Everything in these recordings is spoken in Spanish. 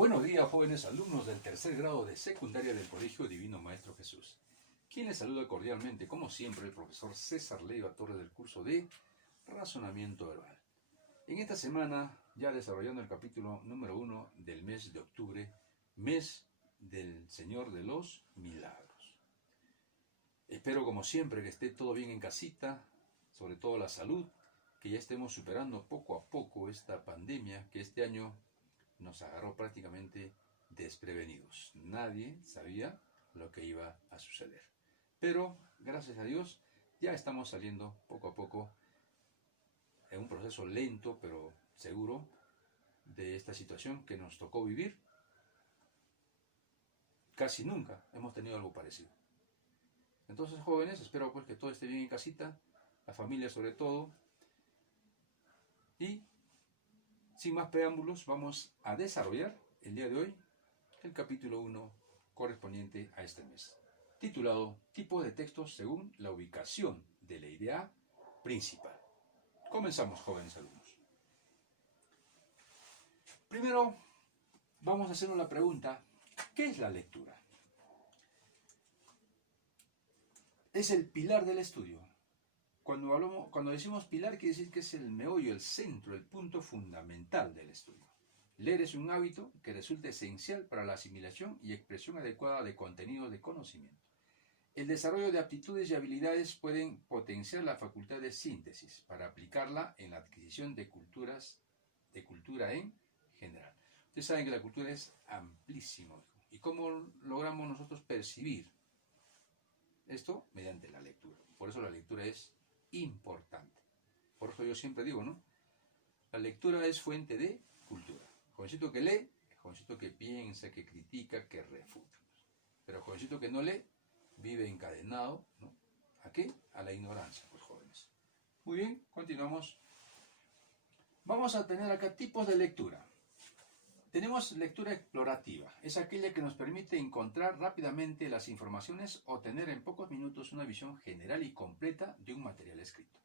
Buenos días, jóvenes alumnos del tercer grado de secundaria del Colegio Divino Maestro Jesús. Quien les saluda cordialmente, como siempre, el profesor César Leiva Torres del curso de Razonamiento Verbal. En esta semana, ya desarrollando el capítulo número 1 del mes de octubre, mes del Señor de los Milagros. Espero, como siempre, que esté todo bien en casita, sobre todo la salud, que ya estemos superando poco a poco esta pandemia que este año nos agarró prácticamente desprevenidos. Nadie sabía lo que iba a suceder. Pero, gracias a Dios, ya estamos saliendo poco a poco en un proceso lento pero seguro de esta situación que nos tocó vivir. Casi nunca hemos tenido algo parecido. Entonces, jóvenes, espero pues que todo esté bien en casita, la familia sobre todo, y sin más preámbulos, vamos a desarrollar el día de hoy el capítulo 1 correspondiente a este mes, titulado Tipos de textos según la ubicación de la idea principal. Comenzamos, jóvenes alumnos. Primero, vamos a hacernos la pregunta, ¿qué es la lectura? Es el pilar del estudio. Cuando decimos pilar, quiere decir que es el meollo, el centro, el punto fundamental del estudio. Leer es un hábito que resulta esencial para la asimilación y expresión adecuada de contenidos de conocimiento. El desarrollo de aptitudes y habilidades pueden potenciar la facultad de síntesis para aplicarla en la adquisición de cultura en general. Ustedes saben que la cultura es amplísimo. ¿Y cómo logramos nosotros percibir esto? Mediante la lectura. Por eso la lectura es importante. Por eso yo siempre digo, ¿no? La lectura es fuente de cultura. Jovencito que lee, jovencito que piensa, que critica, que refuta. Pero jovencito que no lee, vive encadenado, ¿no? ¿A qué? A la ignorancia, pues, jóvenes. Muy bien, continuamos. Vamos a tener acá tipos de lectura. Tenemos lectura explorativa. Es aquella que nos permite encontrar rápidamente las informaciones o tener en pocos minutos una visión general y completa de un material escrito.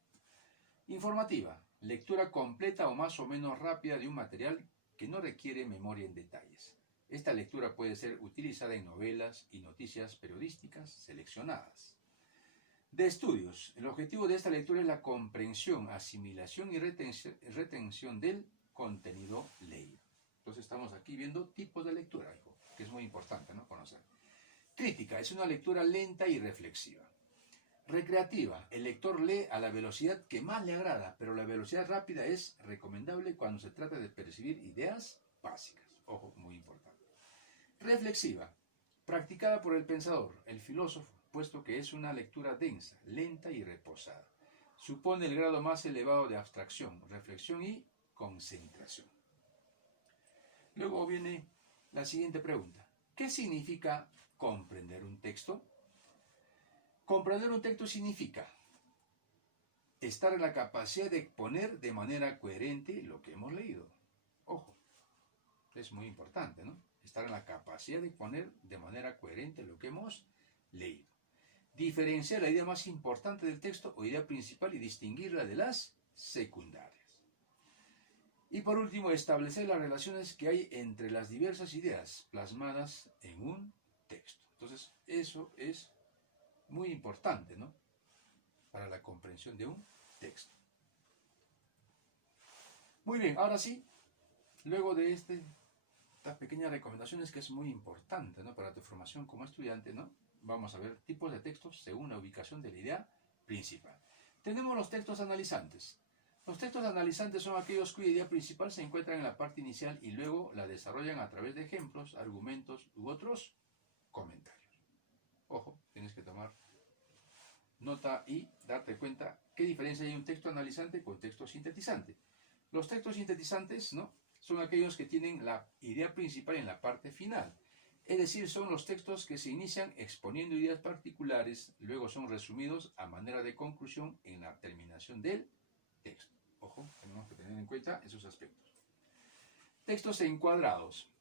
Informativa. Lectura completa o más o menos rápida de un material que no requiere memoria en detalles. Esta lectura puede ser utilizada en novelas y noticias periodísticas seleccionadas. De estudios. El objetivo de esta lectura es la comprensión, asimilación y retención del contenido leído. Entonces estamos aquí viendo tipos de lectura, que es muy importante, ¿no? Conocer. Crítica. Es una lectura lenta y reflexiva. Recreativa. El lector lee a la velocidad que más le agrada, pero la velocidad rápida es recomendable cuando se trata de percibir ideas básicas. Ojo, muy importante. Reflexiva. Practicada por el pensador, el filósofo, puesto que es una lectura densa, lenta y reposada. Supone el grado más elevado de abstracción, reflexión y concentración. Luego viene la siguiente pregunta. ¿Qué significa comprender un texto? Comprender un texto significa estar en la capacidad de exponer de manera coherente lo que hemos leído. Ojo, es muy importante, ¿no? Estar en la capacidad de exponer de manera coherente lo que hemos leído. Diferenciar la idea más importante del texto o idea principal y distinguirla de las secundarias. Y por último, establecer las relaciones que hay entre las diversas ideas plasmadas en un texto. Entonces, eso es muy importante, ¿no? Para la comprensión de un texto. Muy bien, ahora sí, luego de estas pequeñas recomendaciones que es muy importante, ¿no? Para tu formación como estudiante, ¿no? Vamos a ver tipos de textos según la ubicación de la idea principal. Tenemos los textos analizantes. Los textos analizantes son aquellos cuya idea principal se encuentra en la parte inicial y luego la desarrollan a través de ejemplos, argumentos u otros comentarios. Ojo, tienes que tomar nota y darte cuenta qué diferencia hay en un texto analizante con un texto sintetizante. Los textos sintetizantes, ¿no? Son aquellos que tienen la idea principal en la parte final. Es decir, son los textos que se inician exponiendo ideas particulares, luego son resumidos a manera de conclusión en la terminación del texto. Ojo, tenemos que tener en cuenta esos aspectos. Textos encuadrados.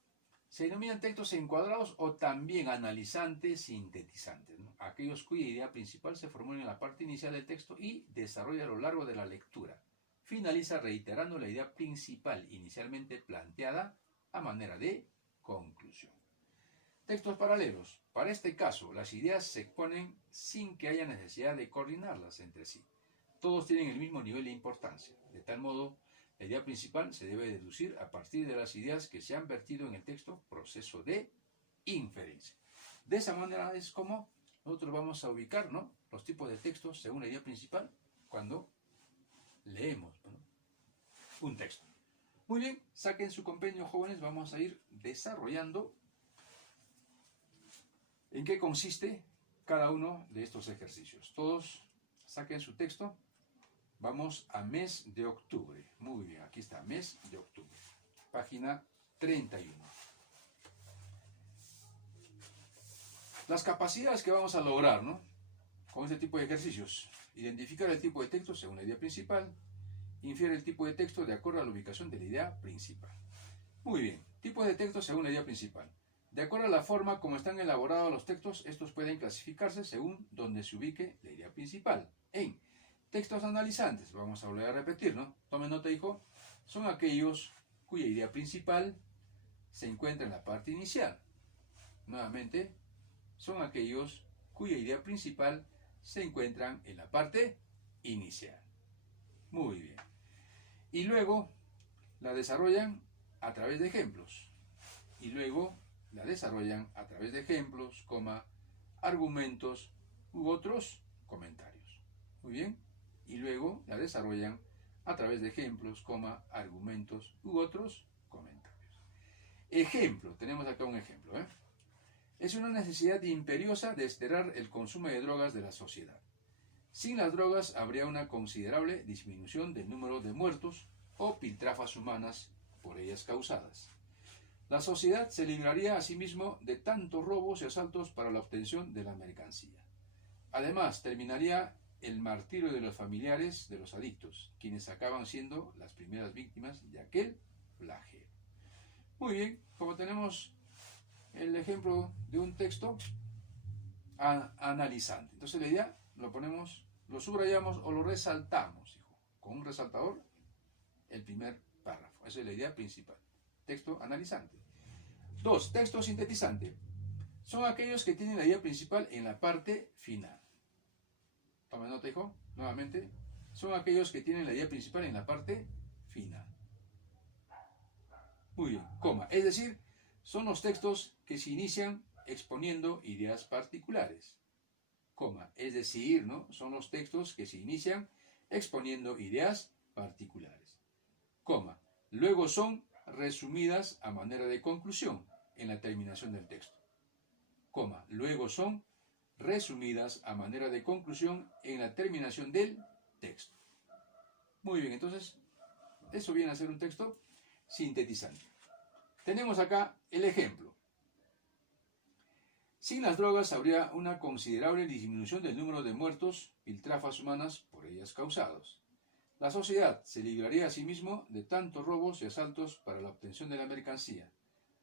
Se denominan textos encuadrados o también analizantes sintetizantes, ¿no? Aquellos cuya idea principal se formula en la parte inicial del texto y desarrolla a lo largo de la lectura. Finaliza reiterando la idea principal inicialmente planteada a manera de conclusión. Textos paralelos. Para este caso, las ideas se exponen sin que haya necesidad de coordinarlas entre sí. Todos tienen el mismo nivel de importancia. De tal modo, la idea principal se debe deducir a partir de las ideas que se han vertido en el texto, proceso de inferencia. De esa manera es como nosotros vamos a ubicar, ¿no?, los tipos de textos según la idea principal cuando leemos, ¿no?, un texto. Muy bien, saquen su compendio, jóvenes, vamos a ir desarrollando en qué consiste cada uno de estos ejercicios. Todos saquen su texto. Vamos a mes de octubre. Muy bien, aquí está, mes de octubre. Página 31. Las capacidades que vamos a lograr, ¿no?, con este tipo de ejercicios. Identificar el tipo de texto según la idea principal. Infiere el tipo de texto de acuerdo a la ubicación de la idea principal. Muy bien, tipo de texto según la idea principal. De acuerdo a la forma como están elaborados los textos, estos pueden clasificarse según donde se ubique la idea principal. En textos analizantes, vamos a volver a repetir, ¿no? Tomen nota, hijo. Son aquellos cuya idea principal se encuentra en la parte inicial. Nuevamente, son aquellos cuya idea principal se encuentran en la parte inicial. Muy bien. Y luego la desarrollan a través de ejemplos. Y luego la desarrollan a través de ejemplos, argumentos u otros comentarios. Muy bien. Y luego la desarrollan a través de ejemplos, argumentos u otros comentarios. Ejemplo. Tenemos acá un ejemplo, ¿eh? Es una necesidad imperiosa desterrar el consumo de drogas de la sociedad. Sin las drogas habría una considerable disminución del número de muertos o piltrafas humanas por ellas causadas. La sociedad se libraría asimismo de tantos robos y asaltos para la obtención de la mercancía. Además, terminaría el martirio de los familiares de los adictos, quienes acaban siendo las primeras víctimas de aquel flagelo. Muy bien, como tenemos el ejemplo de un texto analizante. Entonces la idea lo ponemos, lo subrayamos o lo resaltamos, hijo, con un resaltador, el primer párrafo. Esa es la idea principal. Texto analizante. 2. Texto sintetizante. Son aquellos que tienen la idea principal en la parte final. Toma nota, hijo. Nuevamente. Son aquellos que tienen la idea principal en la parte final. Muy bien. Coma. Es decir, son los textos que se inician exponiendo ideas particulares. Coma. Es decir, ¿no?, son los textos que se inician exponiendo ideas particulares. Coma. Luego son resumidas a manera de conclusión en la terminación del texto. Coma. Luego son resumidas a manera de conclusión en la terminación del texto. Muy bien, entonces, eso viene a ser un texto sintetizante. Tenemos acá el ejemplo. Sin las drogas habría una considerable disminución del número de muertos, piltrafas humanas por ellas causados. La sociedad se libraría asimismo de tantos robos y asaltos para la obtención de la mercancía.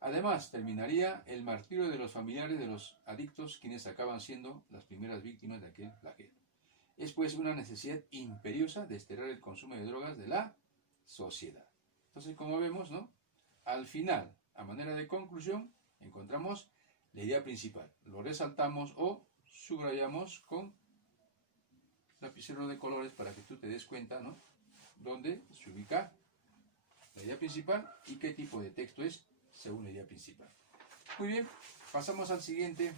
Además, terminaría el martirio de los familiares de los adictos, quienes acaban siendo las primeras víctimas de aquel flagelo. Es pues una necesidad imperiosa desterrar el consumo de drogas de la sociedad. Entonces, como vemos, ¿no?, al final, a manera de conclusión, encontramos la idea principal. Lo resaltamos o subrayamos con lapicero de colores para que tú te des cuenta, ¿no?, dónde se ubica la idea principal y qué tipo de texto es según la idea principal. Muy bien, pasamos al siguiente.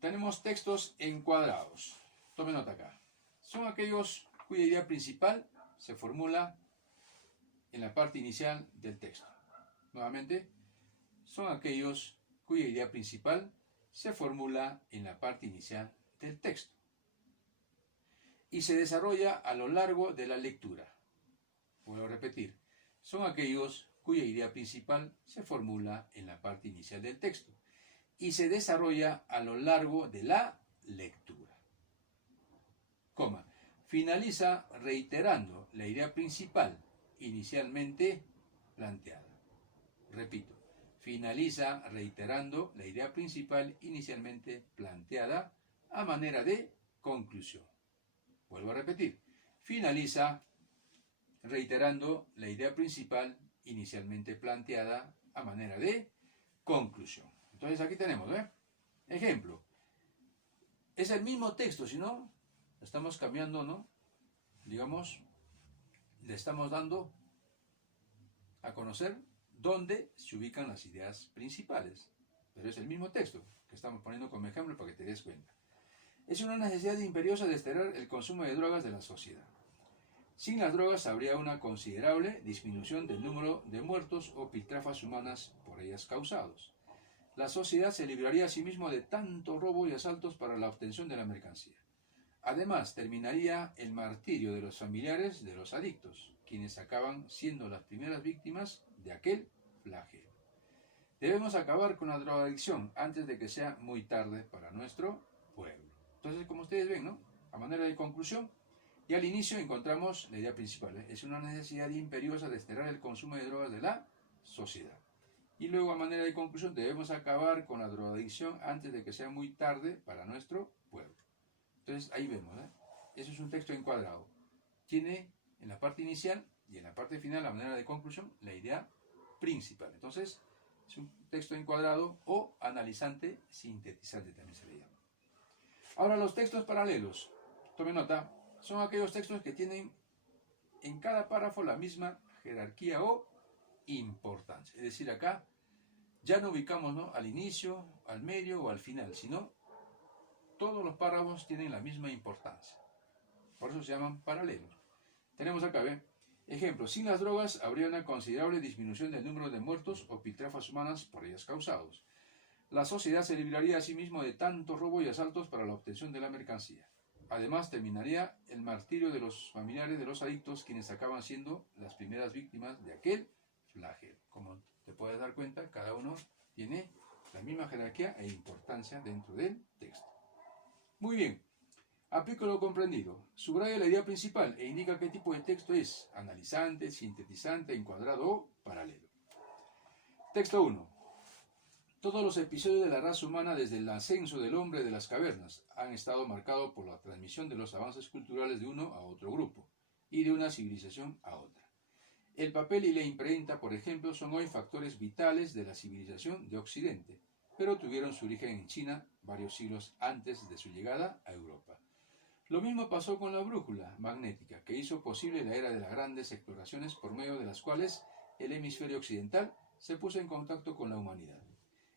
Tenemos textos encuadrados. Tome nota acá. Son aquellos cuya idea principal se formula en la parte inicial del texto. Nuevamente, son aquellos cuya idea principal se formula en la parte inicial del texto y se desarrolla a lo largo de la lectura. Vuelvo a repetir, son aquellos cuya idea principal se formula en la parte inicial del texto y se desarrolla a lo largo de la lectura. Coma. Finaliza reiterando la idea principal inicialmente planteada. Repito, finaliza reiterando la idea principal inicialmente planteada a manera de conclusión. Vuelvo a repetir, finaliza reiterando la idea principal inicialmente planteada a manera de conclusión. Entonces aquí tenemos, ejemplo. Es el mismo texto, si no, estamos cambiando, ¿no? Digamos, le estamos dando a conocer dónde se ubican las ideas principales. Pero es el mismo texto que estamos poniendo como ejemplo para que te des cuenta. Es una necesidad imperiosa desterrar el consumo de drogas de la sociedad. Sin las drogas habría una considerable disminución del número de muertos o piltrafas humanas por ellas causados. La sociedad se libraría a sí mismo de tanto robo y asaltos para la obtención de la mercancía. Además, terminaría el martirio de los familiares de los adictos, quienes acaban siendo las primeras víctimas de aquel flagelo. Debemos acabar con la drogadicción antes de que sea muy tarde para nuestro pueblo. Entonces, como ustedes ven, ¿no? A manera de conclusión, y al inicio encontramos la idea principal. Es una necesidad imperiosa de desterrar el consumo de drogas de la sociedad. Y luego, a manera de conclusión, debemos acabar con la drogadicción antes de que sea muy tarde para nuestro pueblo. Entonces, ahí vemos, eso es un texto encuadrado. Tiene en la parte inicial y en la parte final, a manera de conclusión, la idea principal. Entonces, es un texto encuadrado o analizante sintetizante también se le llama. Ahora, los textos paralelos. Tome nota, son aquellos textos que tienen en cada párrafo la misma jerarquía o importancia. Es decir, acá ya no ubicamos, ¿no?, al inicio, al medio o al final, sino todos los párrafos tienen la misma importancia. Por eso se llaman paralelos. Tenemos acá, ejemplo, sin las drogas habría una considerable disminución del número de muertos o piltrafas humanas por ellas causados. La sociedad se libraría a sí mismo de tanto robo y asaltos para la obtención de la mercancía. Además, terminaría el martirio de los familiares de los adictos, quienes acaban siendo las primeras víctimas de aquel flagelo. Como te puedes dar cuenta, cada uno tiene la misma jerarquía e importancia dentro del texto. Muy bien, aplico lo comprendido. Subraya la idea principal e indica qué tipo de texto es: analizante, sintetizante, encuadrado o paralelo. Texto 1. Todos los episodios de la raza humana desde el ascenso del hombre de las cavernas han estado marcados por la transmisión de los avances culturales de uno a otro grupo y de una civilización a otra. El papel y la imprenta, por ejemplo, son hoy factores vitales de la civilización de Occidente, pero tuvieron su origen en China varios siglos antes de su llegada a Europa. Lo mismo pasó con la brújula magnética, que hizo posible la era de las grandes exploraciones por medio de las cuales el hemisferio occidental se puso en contacto con la humanidad.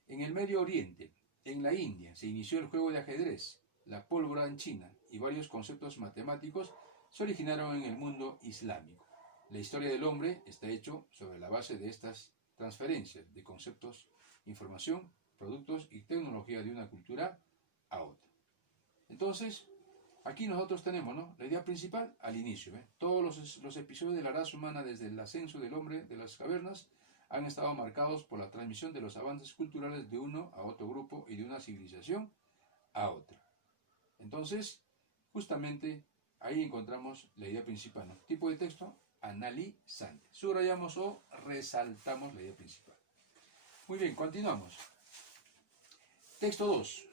En el Medio Oriente, en la India, se inició el juego de ajedrez, la pólvora en China y varios conceptos matemáticos se originaron en el mundo islámico. La historia del hombre está hecho sobre la base de estas transferencias de conceptos, información, productos y tecnología de una cultura a otra. Entonces, aquí nosotros tenemos, ¿no?, la idea principal al inicio. Todos los episodios de la raza humana desde el ascenso del hombre de las cavernas han estado marcados por la transmisión de los avances culturales de uno a otro grupo y de una civilización a otra. Entonces, justamente ahí encontramos la idea principal, ¿no? Tipo de texto analizante. Subrayamos o resaltamos la idea principal. Muy bien, continuamos. Texto 2.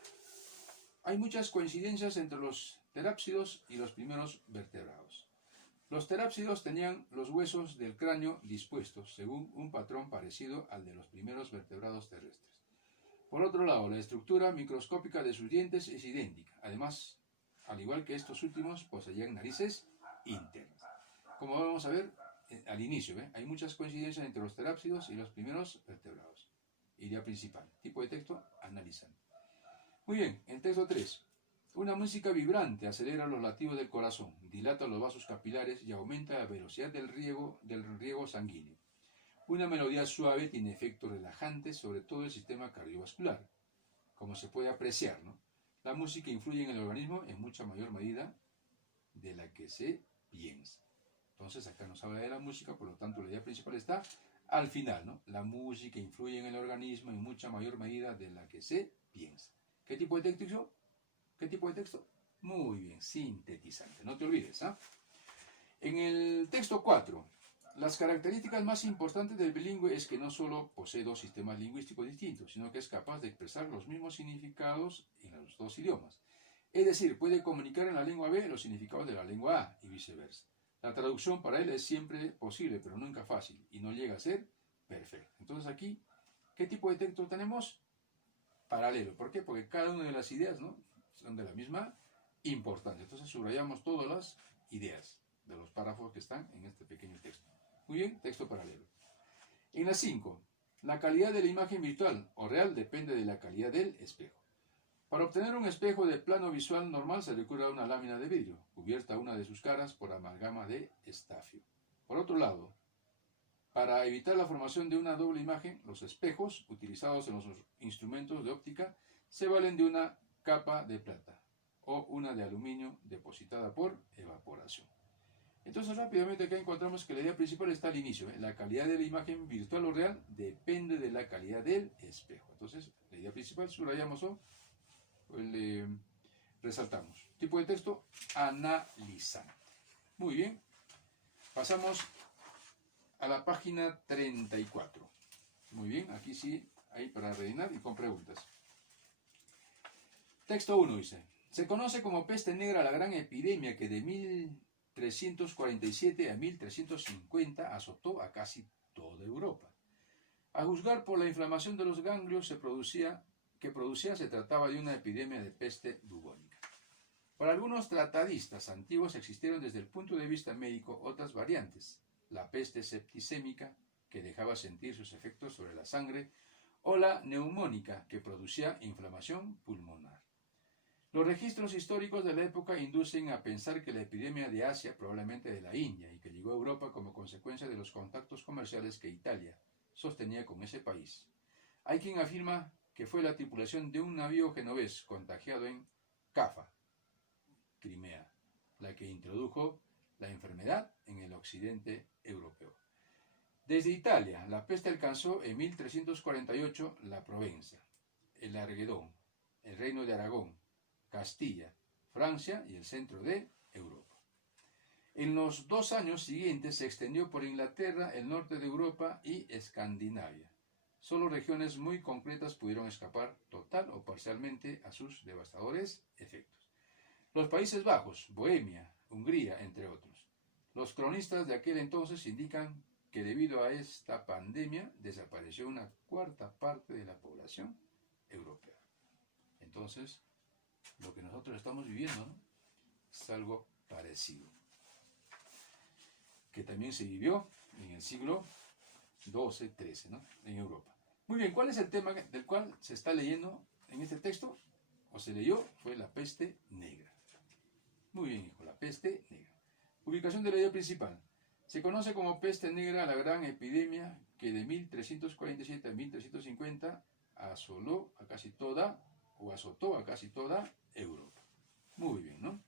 Hay muchas coincidencias entre los terápsidos y los primeros vertebrados. Los terápsidos tenían los huesos del cráneo dispuestos según un patrón parecido al de los primeros vertebrados terrestres. Por otro lado, la estructura microscópica de sus dientes es idéntica. Además, al igual que estos últimos, poseían narices internas. Como vamos a ver al inicio, hay muchas coincidencias entre los terápsidos y los primeros vertebrados. Idea principal. Tipo de texto, analizan. Muy bien, en texto 3. Una música vibrante acelera los latidos del corazón, dilata los vasos capilares y aumenta la velocidad del riego sanguíneo. Una melodía suave tiene efectos relajantes sobre todo el sistema cardiovascular. Como se puede apreciar, ¿no?, la música influye en el organismo en mucha mayor medida de la que se piensa. Entonces acá nos habla de la música, por lo tanto la idea principal está al final, ¿no? La música influye en el organismo en mucha mayor medida de la que se piensa. ¿Qué tipo de texto? ¿Qué tipo de texto? Muy bien, sintetizante. No te olvides, ¿ah? En el texto 4, las características más importantes del bilingüe es que no solo posee dos sistemas lingüísticos distintos, sino que es capaz de expresar los mismos significados en los dos idiomas. Es decir, puede comunicar en la lengua B los significados de la lengua A y viceversa. La traducción para él es siempre posible, pero nunca fácil, y no llega a ser perfecta. Entonces aquí ¿Qué tipo de texto tenemos? Paralelo. ¿Por qué? Porque cada una de las ideas, ¿no?, son de la misma importancia. Entonces subrayamos todas las ideas de los párrafos que están en este pequeño texto. Muy bien, texto paralelo. En la 5, la calidad de la imagen virtual o real depende de la calidad del espejo. Para obtener un espejo de plano visual normal se recurre a una lámina de vidrio, cubierta una de sus caras por amalgama de estafio. Por otro lado, para evitar la formación de una doble imagen, los espejos utilizados en los instrumentos de óptica se valen de una capa de plata o una de aluminio depositada por evaporación. Entonces rápidamente acá encontramos que la idea principal está al inicio. La calidad de la imagen virtual o real depende de la calidad del espejo. Entonces la idea principal subrayamos o le resaltamos. Tipo de texto analizante. Muy bien. Pasamos a la página 34. Muy bien, aquí sí, ahí para rellenar y con preguntas. Texto 1 dice: se conoce como peste negra la gran epidemia que de 1347 a 1350 azotó a casi toda Europa. A juzgar por la inflamación de los ganglios se trataba de una epidemia de peste bubónica. Para algunos tratadistas antiguos existieron desde el punto de vista médico otras variantes: la peste septicémica, que dejaba sentir sus efectos sobre la sangre, o la neumónica, que producía inflamación pulmonar. Los registros históricos de la época inducen a pensar que la epidemia de Asia, probablemente de la India, y que llegó a Europa como consecuencia de los contactos comerciales que Italia sostenía con ese país. Hay quien afirma que fue la tripulación de un navío genovés contagiado en Cafa, Crimea, la que introdujo la enfermedad en el occidente europeo. Desde Italia, la peste alcanzó en 1348 la Provenza, el Arguedón, el Reino de Aragón, Castilla, Francia y el centro de Europa. En los 2 años siguientes se extendió por Inglaterra, el norte de Europa y Escandinavia. Solo regiones muy concretas pudieron escapar total o parcialmente a sus devastadores efectos. Los Países Bajos, Bohemia, Hungría, entre otros. Los cronistas de aquel entonces indican que debido a esta pandemia desapareció una 1/4 parte de la población europea. Entonces, lo que nosotros estamos viviendo, ¿no?, es algo parecido, que también se vivió en el siglo XII-XIII, ¿no?, en Europa. Muy bien, ¿cuál es el tema del cual se está leyendo en este texto? O se leyó, fue la peste negra. Muy bien, hijo, la peste negra. Ubicación de la idea principal. Se conoce como peste negra la gran epidemia que de 1347 a 1350 azotó a casi toda Europa. Muy bien, ¿no?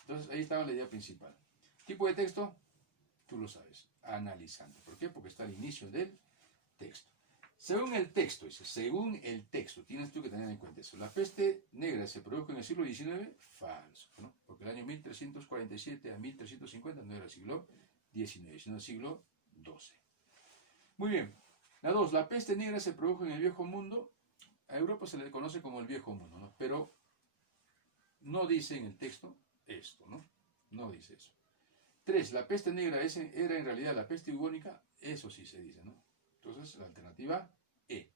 Entonces ahí estaba la idea principal. Tipo de texto, tú lo sabes, analizante. ¿Por qué? Porque está al inicio del texto. Según el texto, dice, según el texto, tienes tú que tener en cuenta eso. La peste negra se produjo en el siglo XIX, falso, ¿no? Porque el año 1347 a 1350 no era el siglo XIX, sino el siglo XII. Muy bien. La 2, la peste negra se produjo en el Viejo Mundo. A Europa se le conoce como el Viejo Mundo, ¿no? Pero no dice en el texto esto, ¿no? No dice eso. 3, la peste negra era en realidad la peste bubónica. Eso sí se dice, ¿no? Entonces, la alternativa E.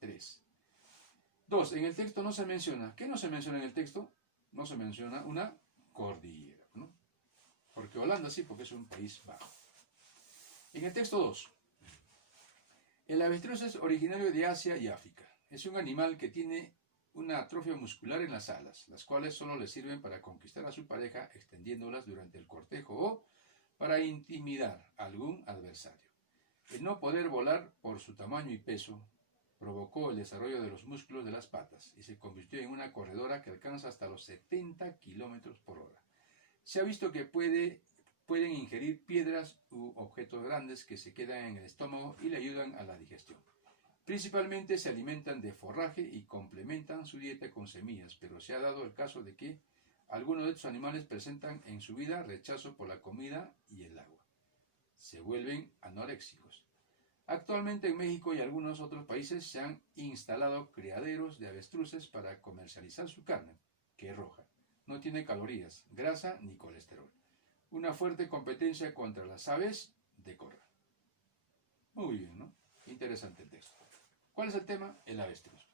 3. 2. En el texto no se menciona. ¿Qué no se menciona en el texto? No se menciona una cordillera, ¿no? Porque Holanda sí, porque es un país bajo. En el texto 2. El avestruz es originario de Asia y África. Es un animal que tiene una atrofia muscular en las alas, las cuales solo le sirven para conquistar a su pareja extendiéndolas durante el cortejo o para intimidar a algún adversario. El no poder volar por su tamaño y peso provocó el desarrollo de los músculos de las patas y se convirtió en una corredora que alcanza hasta los 70 km/h. Se ha visto que pueden ingerir piedras u objetos grandes que se quedan en el estómago y le ayudan a la digestión. Principalmente se alimentan de forraje y complementan su dieta con semillas, pero se ha dado el caso de que algunos de estos animales presentan en su vida rechazo por la comida y el agua. Se vuelven anoréxicos. Actualmente en México y algunos otros países se han instalado criaderos de avestruces para comercializar su carne, que es roja. No tiene calorías, grasa ni colesterol. Una fuerte competencia contra las aves de corral. Muy bien, ¿no? Interesante el texto. ¿Cuál es el tema? El avestruz.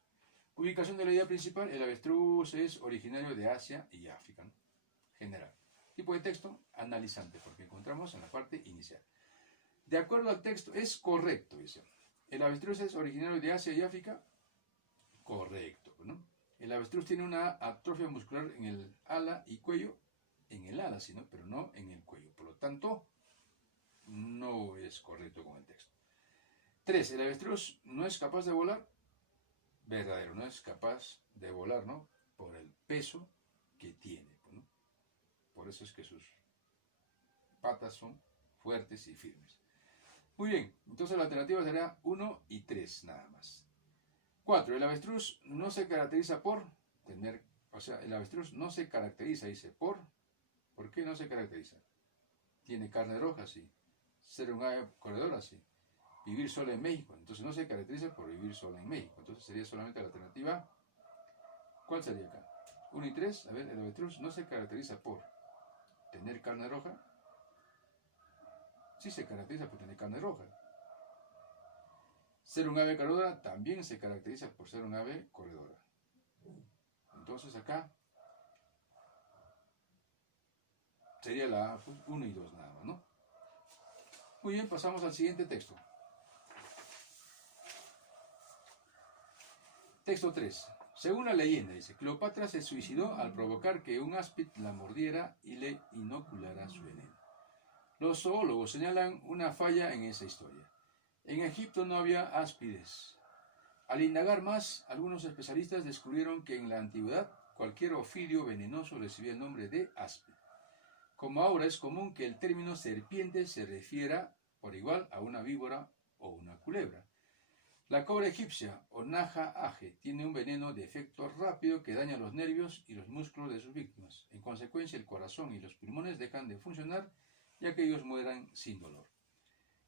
Ubicación de la idea principal. El avestruz es originario de Asia y África, ¿no? General. Tipo de texto, analizante, porque encontramos en la parte inicial. De acuerdo al texto, es correcto, dice. ¿El avestruz es originario de Asia y África? Correcto, ¿no? El avestruz tiene una atrofia muscular en el ala y cuello, en el ala, sí, ¿no? Pero no en el cuello. Por lo tanto, no es correcto con el texto. 3. ¿El avestruz no es capaz de volar? Verdadero, no es capaz de volar, ¿no? Por el peso que tiene, ¿no? Por eso es que sus patas son fuertes y firmes. Muy bien, entonces la alternativa será 1 y 3 nada más. 4. El avestruz no se caracteriza por tener, el avestruz no se caracteriza, dice, ¿por qué no se caracteriza? Tiene carne roja, sí. Ser un ave corredora, sí. Vivir sola en México, entonces no se caracteriza por vivir sola en México. Entonces sería solamente la alternativa. ¿Cuál sería acá? 1 y 3, a ver, el avestruz no se caracteriza por tener carne roja. Sí se caracteriza por tener carne roja. Ser un ave corredora también se caracteriza por ser un ave corredora. Entonces acá sería la 1 y 2 nada más, ¿no? Muy bien, pasamos al siguiente texto. Texto 3. Según la leyenda, dice, Cleopatra se suicidó al provocar que un áspid la mordiera y le inoculara su veneno. Los zoólogos señalan una falla en esa historia. En Egipto no había áspides. Al indagar más, algunos especialistas descubrieron que en la antigüedad cualquier ofidio venenoso recibía el nombre de áspid. Como ahora es común que el término serpiente se refiera por igual a una víbora o una culebra. La cobra egipcia o naja aje tiene un veneno de efecto rápido que daña los nervios y los músculos de sus víctimas. En consecuencia, el corazón y los pulmones dejan de funcionar ya que ellos mueran sin dolor.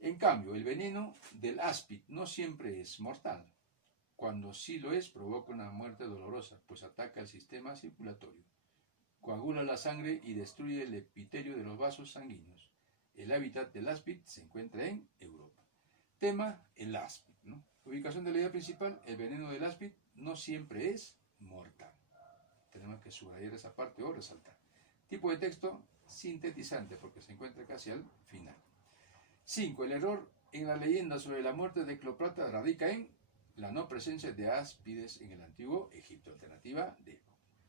En cambio, el veneno del áspid no siempre es mortal. Cuando sí lo es, provoca una muerte dolorosa, pues ataca el sistema circulatorio, coagula la sangre y destruye el epitelio de los vasos sanguíneos. El hábitat del áspid se encuentra en Europa. Tema, el áspid, ¿no? Ubicación de la idea principal, el veneno del áspid no siempre es mortal. Tenemos que subrayar esa parte o resaltar. Tipo de texto, sintetizante, porque se encuentra casi al final. 5. El error en la leyenda sobre la muerte de Cleopatra radica en la no presencia de áspides en el antiguo Egipto. Alternativa D.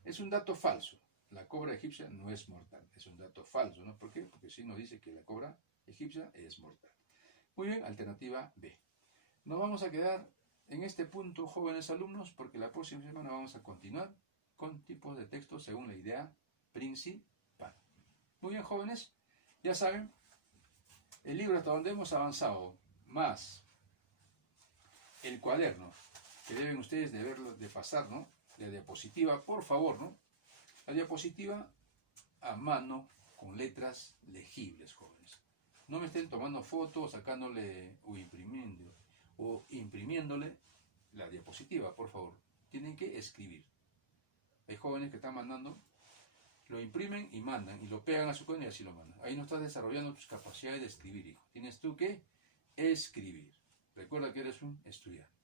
Es un dato falso. La cobra egipcia no es mortal. Es un dato falso, ¿no? ¿Por qué? Porque sí nos dice que la cobra egipcia es mortal. Muy bien, alternativa B. Nos vamos a quedar en este punto, jóvenes alumnos, porque la próxima semana vamos a continuar con tipos de texto según la idea principal. Muy bien, jóvenes, ya saben, el libro hasta donde hemos avanzado, más el cuaderno, que deben ustedes de verlo, de pasar, ¿no? La diapositiva, por favor, ¿no? La diapositiva a mano, con letras legibles, jóvenes. No me estén tomando fotos, sacándole o imprimiéndole la diapositiva, por favor. Tienen que escribir. Hay jóvenes que están mandando, lo imprimen y mandan, y lo pegan a su cuaderno y así lo mandan. Ahí no estás desarrollando tus capacidades de escribir, hijo. Tienes tú que escribir. Recuerda que eres un estudiante.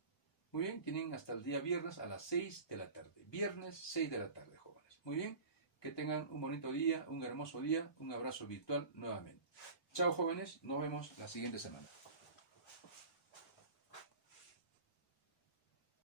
Muy bien, tienen hasta el día viernes a las 6 de la tarde. Viernes, 6 de la tarde, jóvenes. Muy bien, que tengan un bonito día, un hermoso día, un abrazo virtual nuevamente. Chao, jóvenes, nos vemos la siguiente semana.